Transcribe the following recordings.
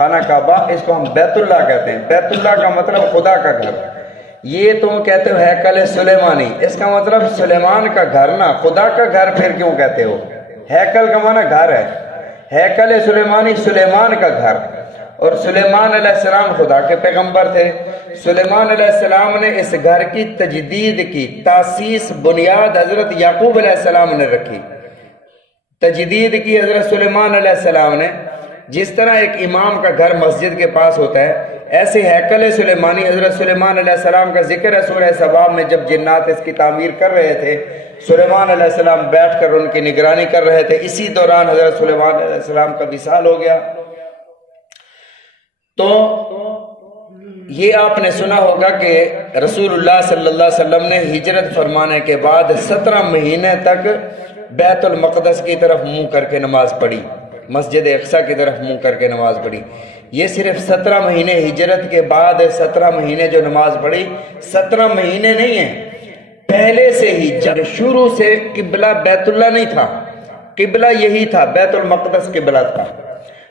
خانہ کعبہ، اس کو ہم بیت اللہ کہتے ہیں۔ بیت اللہ کا مطلب خدا کا گھر۔ یہ تم کہتے ہو ہیکل سلیمانی، اس کا مطلب سلیمان کا گھر نا، خدا کا گھر پھر کیوں کہتے ہو؟ ہیکل کا معنی گھر ہے، ہیکل سلیمانی سلیمان کا گھر، اور سلیمان علیہ السلام خدا کے پیغمبر تھے۔ سلیمان علیہ السلام نے اس گھر کی تجدید کی، تاسیس، بنیاد حضرت یعقوب علیہ السلام نے رکھی، تجدید کی حضرت سلیمان علیہ السلام نے۔ جس طرح ایک امام کا گھر مسجد کے پاس ہوتا ہے، ایسے ہیکل سلیمانی حضرت سلیمان علیہ السلام کا ذکر ہے سورہ سبا میں، جب جنات اس کی تعمیر کر رہے تھے، سلیمان علیہ السلام بیٹھ کر ان کی نگرانی کر رہے تھے، اسی دوران حضرت سلیمان علیہ السلام کا وصال ہو گیا۔ تو یہ آپ نے سنا ہوگا کہ رسول اللہ صلی اللہ علیہ وسلم نے ہجرت فرمانے کے بعد 17 مہینے تک بیت المقدس کی طرف منہ کر کے نماز پڑھی، مسجد اقصی کی طرف منہ کر کے نماز پڑھی۔ یہ صرف 17 مہینے ہجرت کے بعد 17 مہینے جو نماز پڑھی، 17 مہینے نہیں ہیں، پہلے سے ہی جب شروع سے قبلہ بیت اللہ نہیں تھا، قبلہ یہی تھا، بیت المقدس قبلہ تھا۔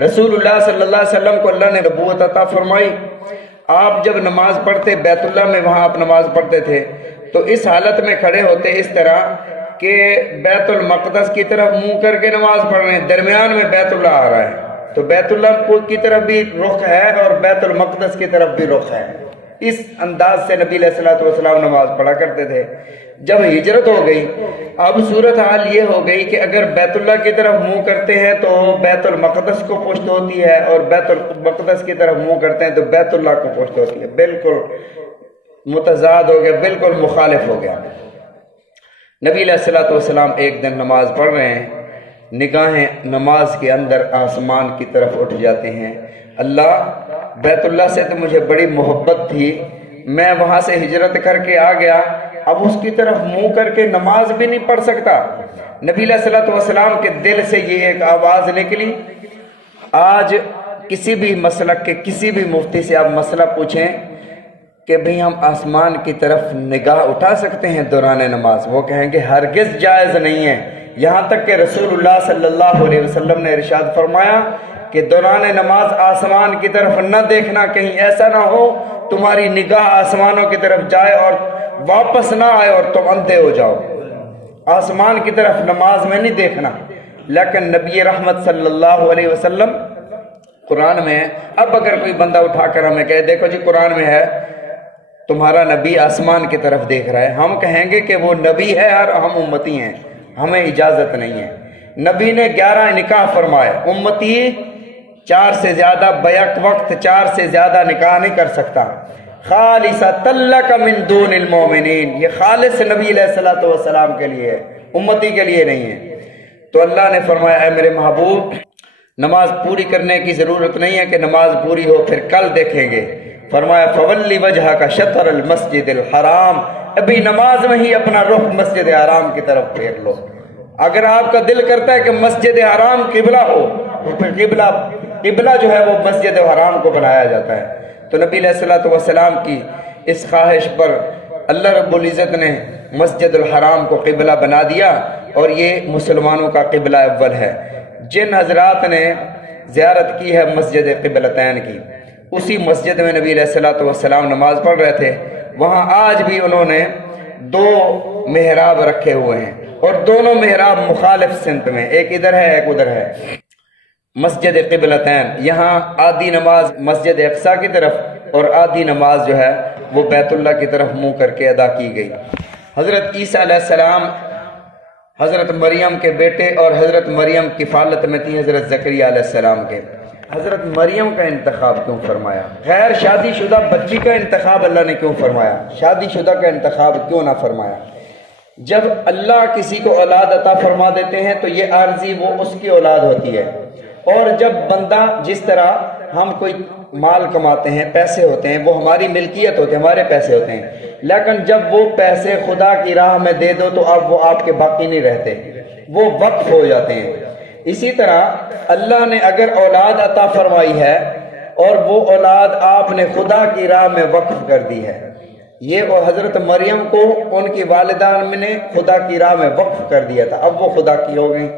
رسول اللہ صلی اللہ علیہ وسلم کو اللہ نے نبوت عطا فرمائی، آپ جب نماز پڑھتے بیت اللہ میں، وہاں آپ نماز پڑھتے تھے تو اس حالت میں کھڑے ہوتے اس طرح کہ بیت المقدس کی طرف منہ کر کے نماز پڑھ رہے ہیں، درمیان میں بیت اللہ آ رہا ہے، تو بیت اللہ کی طرف بھی رخ ہے اور بیت المقدس کی طرف بھی رخ ہے۔ اس انداز سے نبی علیہ الصلوۃ والسلام نماز پڑھا کرتے تھے۔ جب ہجرت ہو گئی، اب صورتحال یہ ہو گئی کہ اگر بیت اللہ کی طرف منہ کرتے ہیں تو بیت المقدس کو پشت ہوتی ہے، اور بیت المقدس کی طرف منہ کرتے ہیں تو بیت اللہ کو پشت ہوتی ہے، بالکل متضاد ہو گیا، بالکل مخالف ہو گیا۔ نبی علیہ الصلوۃ والسلام ایک دن نماز پڑھ رہے ہیں، نگاہیں نماز کے اندر آسمان کی طرف اٹھ جاتے ہیں۔ اللہ، بیت اللہ سے تو مجھے بڑی محبت تھی، میں وہاں سے ہجرت کر کے آ گیا، اب اس کی طرف منہ کر کے نماز بھی نہیں پڑھ سکتا۔ نبی علیہ الصلوۃ والسلام کے دل سے یہ ایک آواز نکلی۔ آج کسی بھی مسلک کے کسی بھی مفتی سے آپ مسئلہ پوچھیں کہ بھئی ہم آسمان کی طرف نگاہ اٹھا سکتے ہیں دوران نماز، وہ کہیں گے ہرگز جائز نہیں ہے۔ یہاں تک کہ رسول اللہ صلی اللہ علیہ وسلم نے ارشاد فرمایا کہ دوران نماز آسمان کی طرف نہ دیکھنا، کہیں ایسا نہ ہو تمہاری نگاہ آسمانوں کی طرف جائے اور واپس نہ آئے اور تم اندھے ہو جاؤ۔ آسمان کی طرف نماز میں نہیں دیکھنا۔ لیکن نبی رحمت صلی اللہ علیہ وسلم قرآن میں ہے، اب اگر کوئی بندہ اٹھا کر ہمیں کہے دیکھو جی قرآن میں ہے تمہارا نبی آسمان کی طرف دیکھ رہا ہے، ہم کہیں گے کہ وہ نبی ہے اور ہم امتی ہیں، ہمیں اجازت نہیں ہے۔ نبی نے 11 نکاح فرمائے، امتی 4 سے زیادہ بیک وقت 4 سے زیادہ نکاح نہیں کر سکتا۔ خالصۃ لک من دون المؤمنین، یہ خالص نبی علیہ الصلوۃ والسلام کے لیے ہے، امتی کے لیے نہیں ہے۔ تو اللہ نے فرمایا اے میرے محبوب، نماز پوری کرنے کی ضرورت نہیں ہے کہ نماز پوری ہو پھر کل دیکھیں گے۔ فرمایا فولی وجہک شطر المسجد الحرام، ابھی نماز میں ہی اپنا رخ مسجد حرام کی طرف پھیر لو۔ اگر آپ کا دل کرتا ہے کہ مسجد حرام قبلہ ہو تو پھر قبلہ جو ہے وہ مسجد حرام کو بنایا جاتا ہے۔ تو نبی علیہ الصلوۃ والسلام کی اس خواہش پر اللہ رب العزت نے مسجد الحرام کو قبلہ بنا دیا، اور یہ مسلمانوں کا قبلہ اول ہے۔ جن حضرات نے زیارت کی ہے مسجد قبلتین کی، اسی مسجد میں نبی علیہ الصلوۃ والسلام نماز پڑھ رہے تھے، وہاں آج بھی انہوں نے 2 محراب رکھے ہوئے ہیں، اور دونوں محراب مخالف سمت میں، ایک ادھر ہے ایک ادھر ہے۔ مسجد قبلتین، یہاں آدھی نماز مسجد اقصی کی طرف اور آدھی نماز جو ہے وہ بیت اللہ کی طرف منہ کر کے ادا کی گئی۔ حضرت عیسیٰ علیہ السلام حضرت مریم کے بیٹے، اور حضرت مریم کفالت میں تھی حضرت زکریا علیہ السلام کے۔ حضرت مریم کا انتخاب کیوں فرمایا؟ غیر شادی شدہ بچی کا انتخاب اللہ نے کیوں فرمایا؟ شادی شدہ کا انتخاب کیوں نہ فرمایا؟ جب اللہ کسی کو اولاد عطا فرما دیتے ہیں تو یہ عارضی وہ اس کی اولاد ہوتی ہے، اور جب بندہ جس طرح ہم کوئی مال کماتے ہیں، پیسے ہوتے ہیں، وہ ہماری ملکیت ہوتے ہیں، ہمارے پیسے ہوتے ہیں، لیکن جب وہ پیسے خدا کی راہ میں دے دو تو اب وہ آپ کے باقی نہیں رہتے، وہ وقف ہو جاتے ہیں۔ اسی طرح اللہ نے اگر اولاد عطا فرمائی ہے اور وہ اولاد آپ نے خدا کی راہ میں وقف کر دی ہے، یہ حضرت مریم کو ان کی والدان نے خدا کی راہ میں وقف کر دیا تھا، اب وہ خدا کی ہو گئی۔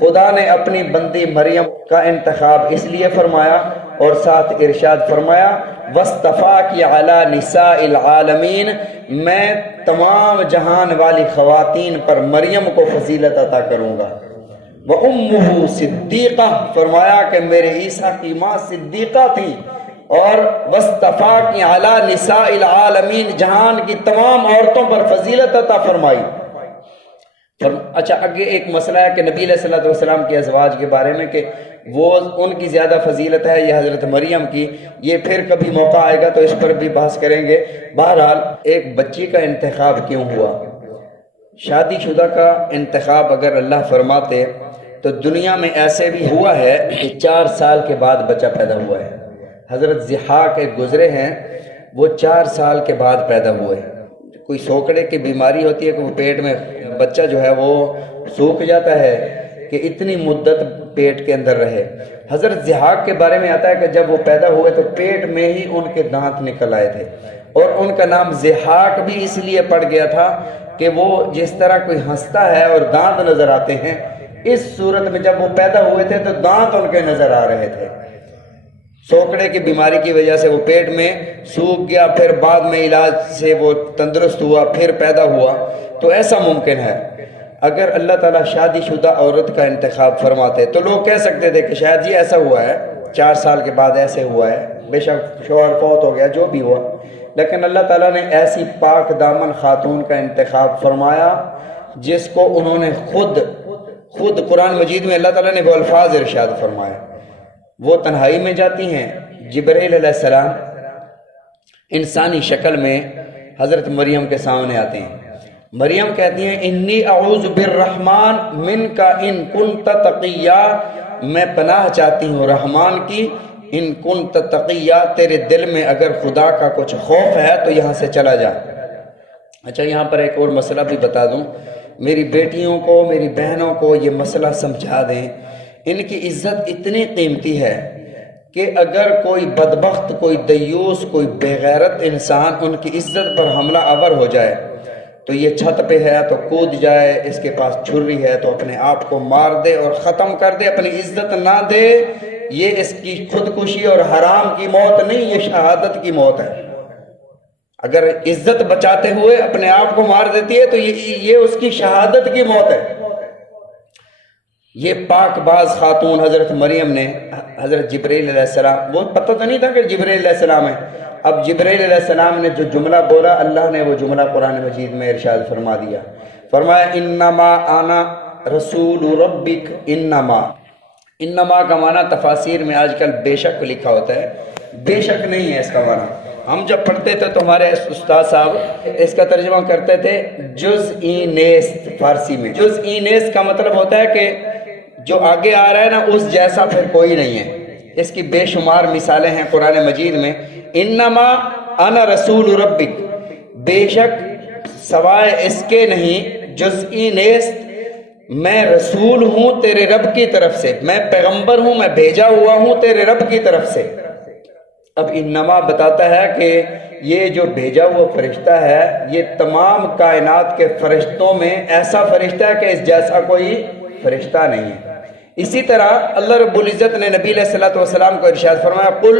خدا نے اپنی بندی مریم کا انتخاب اس لیے فرمایا اور ساتھ ارشاد فرمایا وَاسْتَفَاكِ عَلَى نِسَاءِ الْعَالَمِينَ، میں تمام جہان والی خواتین پر مریم کو فضیلت عطا کروں گا۔ وَأُمُّهُ صِدِّيقَةٌ، فرمایا کہ میرے عیسیٰ کی ماں صدیقہ تھی۔ اور وَاسْتَفَاكِ عَلَى نِسَاءِ الْعَالَمِينَ، جہان کی تمام عورتوں پر فضیلت عطا فرمائی۔ اچھا، آگے ایک مسئلہ ہے کہ نبی علیہ السلام کے ازواج کے بارے میں کہ وہ ان کی زیادہ فضیلت ہے یا حضرت مریم کی، یہ پھر کبھی موقع آئے گا تو اس پر بھی بحث کریں گے۔ بہرحال ایک بچی کا انتخاب کیوں ہوا؟ شادی شدہ کا انتخاب اگر اللہ فرماتے تو دنیا میں ایسے بھی ہوا ہے کہ 4 سال کے بعد بچہ پیدا ہوا ہے۔ حضرت ضحاک ایک گزرے ہیں، وہ 4 سال کے بعد پیدا ہوئے۔ کوئی سوکڑے کی بیماری ہوتی ہے کہ وہ پیٹ میں بچہ جو ہے وہ سوکھ جاتا ہے کہ اتنی مدت پیٹ کے اندر رہے۔ حضرت ضحاک کے بارے میں آتا ہے کہ جب وہ پیدا ہوئے تو پیٹ میں ہی ان کے دانت نکل آئے تھے، اور ان کا نام ضحاک بھی اس لیے پڑ گیا تھا کہ وہ جس طرح کوئی ہنستا ہے اور دانت نظر آتے ہیں، اس صورت میں جب وہ پیدا ہوئے تھے تو دانت ان کے نظر آ رہے تھے۔ سوکڑے کی بیماری کی وجہ سے وہ پیٹ میں سوکھ گیا، پھر بعد میں علاج سے وہ تندرست ہوا، پھر پیدا ہوا۔ تو ایسا ممکن ہے اگر اللہ تعالیٰ شادی شدہ عورت کا انتخاب فرماتے تو لوگ کہہ سکتے تھے کہ شاید جی ایسا ہوا ہے، 4 سال کے بعد ایسے ہوا ہے، بے شک شوہر فوت ہو گیا، جو بھی ہوا، لیکن اللہ تعالیٰ نے ایسی پاک دامن خاتون کا انتخاب فرمایا جس کو انہوں نے خود قرآن مجید میں اللہ تعالیٰ نے وہ الفاظ ارشاد فرمایا۔ وہ تنہائی میں جاتی ہیں، جبرائیل علیہ السلام انسانی شکل میں حضرت مریم کے سامنے آتے ہیں۔ مریم کہتی ہیں انی اعوذ بالرحمن منک ان کنت تقیا، میں پناہ چاہتی ہوں رحمان کی، ان کنت تقیا، تیرے دل میں اگر خدا کا کچھ خوف ہے تو یہاں سے چلا جا۔ اچھا، یہاں پر ایک اور مسئلہ بھی بتا دوں، میری بیٹیوں کو، میری بہنوں کو یہ مسئلہ سمجھا دیں، ان کی عزت اتنی قیمتی ہے کہ اگر کوئی بدبخت، کوئی دیوس، کوئی بے غیرت انسان ان کی عزت پر حملہ آور ہو جائے تو یہ چھت پہ ہے تو کود جائے، اس کے پاس چھری ہے تو اپنے آپ کو مار دے اور ختم کر دے، اپنی عزت نہ دے، یہ اس کی خودکشی اور حرام کی موت نہیں، یہ شہادت کی موت ہے۔ اگر عزت بچاتے ہوئے اپنے آپ کو مار دیتی ہے تو یہ اس کی شہادت کی موت ہے۔ یہ پاک باز خاتون حضرت مریم نے حضرت جبرائیل علیہ السلام، وہ پتہ تو نہیں تھا کہ جبرائیل علیہ السلام ہے، اب جبرائیل علیہ السلام نے جو جملہ بولا اللہ نے وہ جملہ قرآن مجید میں ارشاد فرما دیا، فرمایا انما انا رسول ربک، انما کا معنی تفاسیر میں آج کل بے شک لکھا ہوتا ہے، بے شک نہیں ہے اس کا معنی۔ ہم جب پڑھتے تھے تو ہمارے استاد صاحب اس کا ترجمہ کرتے تھے جزئی نیست، فارسی میں جزئی نیست کا مطلب ہوتا ہے کہ جو آگے آ رہا ہے نا اس جیسا پھر کوئی نہیں ہے۔ اس کی بے شمار مثالیں ہیں قرآن مجید میں۔ انما انا رسول ربک، بے شک سوائے اس کے نہیں، جزئی نیست، میں رسول ہوں تیرے رب کی طرف سے، میں پیغمبر ہوں، میں بھیجا ہوا ہوں تیرے رب کی طرف سے۔ اب انما بتاتا ہے کہ یہ جو بھیجا ہوا فرشتہ ہے یہ تمام کائنات کے فرشتوں میں ایسا فرشتہ ہے کہ اس جیسا کوئی فرشتہ نہیں ہے۔ اسی طرح اللہ رب العزت نے نبی علیہ السلام کو ارشاد فرمایا قل،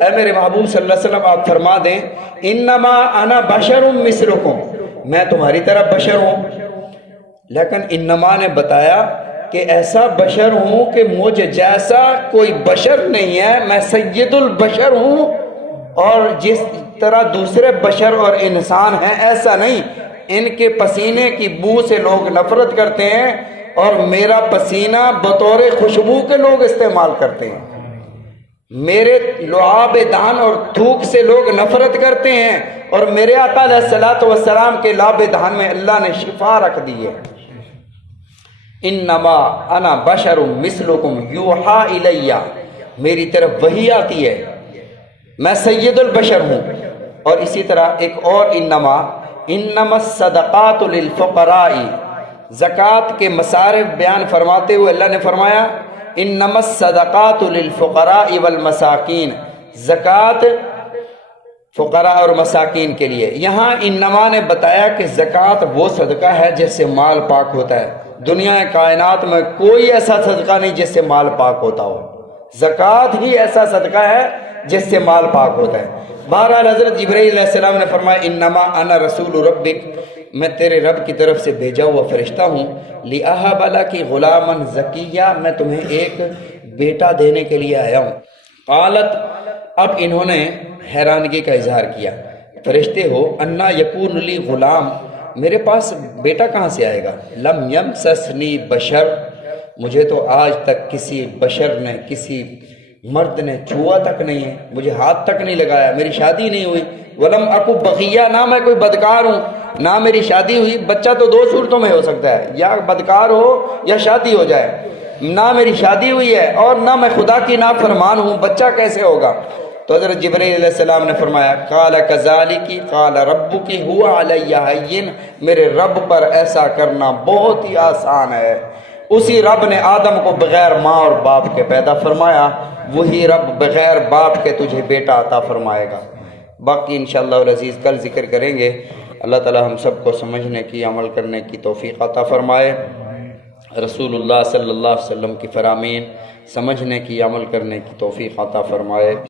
اے میرے محبوب صلی اللہ علیہ وسلم آپ فرما دیں انما انا بشر مثلکم، میں تمہاری طرح بشر ہوں، لیکن انما نے بتایا کہ ایسا بشر ہوں کہ مجھ جیسا کوئی بشر نہیں ہے، میں سید البشر ہوں، اور جس طرح دوسرے بشر اور انسان ہیں ایسا نہیں۔ ان کے پسینے کی بو سے لوگ نفرت کرتے ہیں اور میرا پسینہ بطور خوشبو کے لوگ استعمال کرتے ہیں، میرے لعاب دہن اور تھوک سے لوگ نفرت کرتے ہیں، اور میرے آقا علیہ الصلوۃ والسلام کے لعاب دہن میں اللہ نے شفا رکھ دی ہے۔ انما انا بشر مثلکم یوحا الیہ، میری طرف وحی آتی ہے، میں سید البشر ہوں۔ اور اسی طرح ایک اور انما الصدقات للفقراء، زکوٰۃ کے مصارف بیان فرماتے ہوئے اللہ نے فرمایا انما الصدقات للفقراء والمساکین، زکوٰۃ فقراء اور مساکین کے لیے۔ یہاں انما نے بتایا کہ زکوٰۃ وہ صدقہ ہے جس سے مال پاک ہوتا ہے، دنیا کائنات میں کوئی ایسا صدقہ نہیں جس سے مال پاک ہوتا ہو، زکوٰۃ ہی ایسا صدقہ ہے جس سے مال پاک ہوتا ہے۔ بہرحال حضرت جبرائیل علیہ السلام نے فرمایا انما انا رسول ربک، میں تیرے رب کی طرف سے بھیجا ہوا فرشتہ ہوں، لأہب لک غلاما زکیہ، میں تمہیں ایک بیٹا دینے کے لیے آیا ہوں۔ قالت، اب انہوں نے حیرانگی کا اظہار کیا، فرشتے ہو، انا یکون لی غلام، میرے پاس بیٹا کہاں سے آئے گا؟ لم یمسسنی بشر، مجھے تو آج تک کسی بشر نے، کسی مرد نے چھوا تک نہیں ہے، مجھے ہاتھ تک نہیں لگایا، میری شادی نہیں ہوئی۔ ولم اکو بغیہ، نہ میں کوئی بدکار ہوں، نہ میری شادی ہوئی۔ بچہ تو دو صورتوں میں ہو سکتا ہے، یا بدکار ہو یا شادی ہو جائے، نہ میری شادی ہوئی ہے اور نہ میں خدا کی نافرمان ہوں، بچہ کیسے ہوگا؟ تو حضرت جبرائیل علیہ السلام نے فرمایا قال کذالک قال ربک هو علی ہین، میرے رب پر ایسا کرنا بہت ہی آسان ہے۔ اسی رب نے آدم کو بغیر ماں اور باپ کے پیدا فرمایا، وہی رب بغیر باپ کے تجھے بیٹا عطا فرمائے گا۔ باقی انشاءاللہ العزیز کل ذکر کریں گے۔ اللہ تعالی ہم سب کو سمجھنے کی، عمل کرنے کی توفیق عطا فرمائے، رسول اللہ صلی اللہ علیہ وسلم کی فرامین سمجھنے کی، عمل کرنے کی توفیق عطا فرمائے۔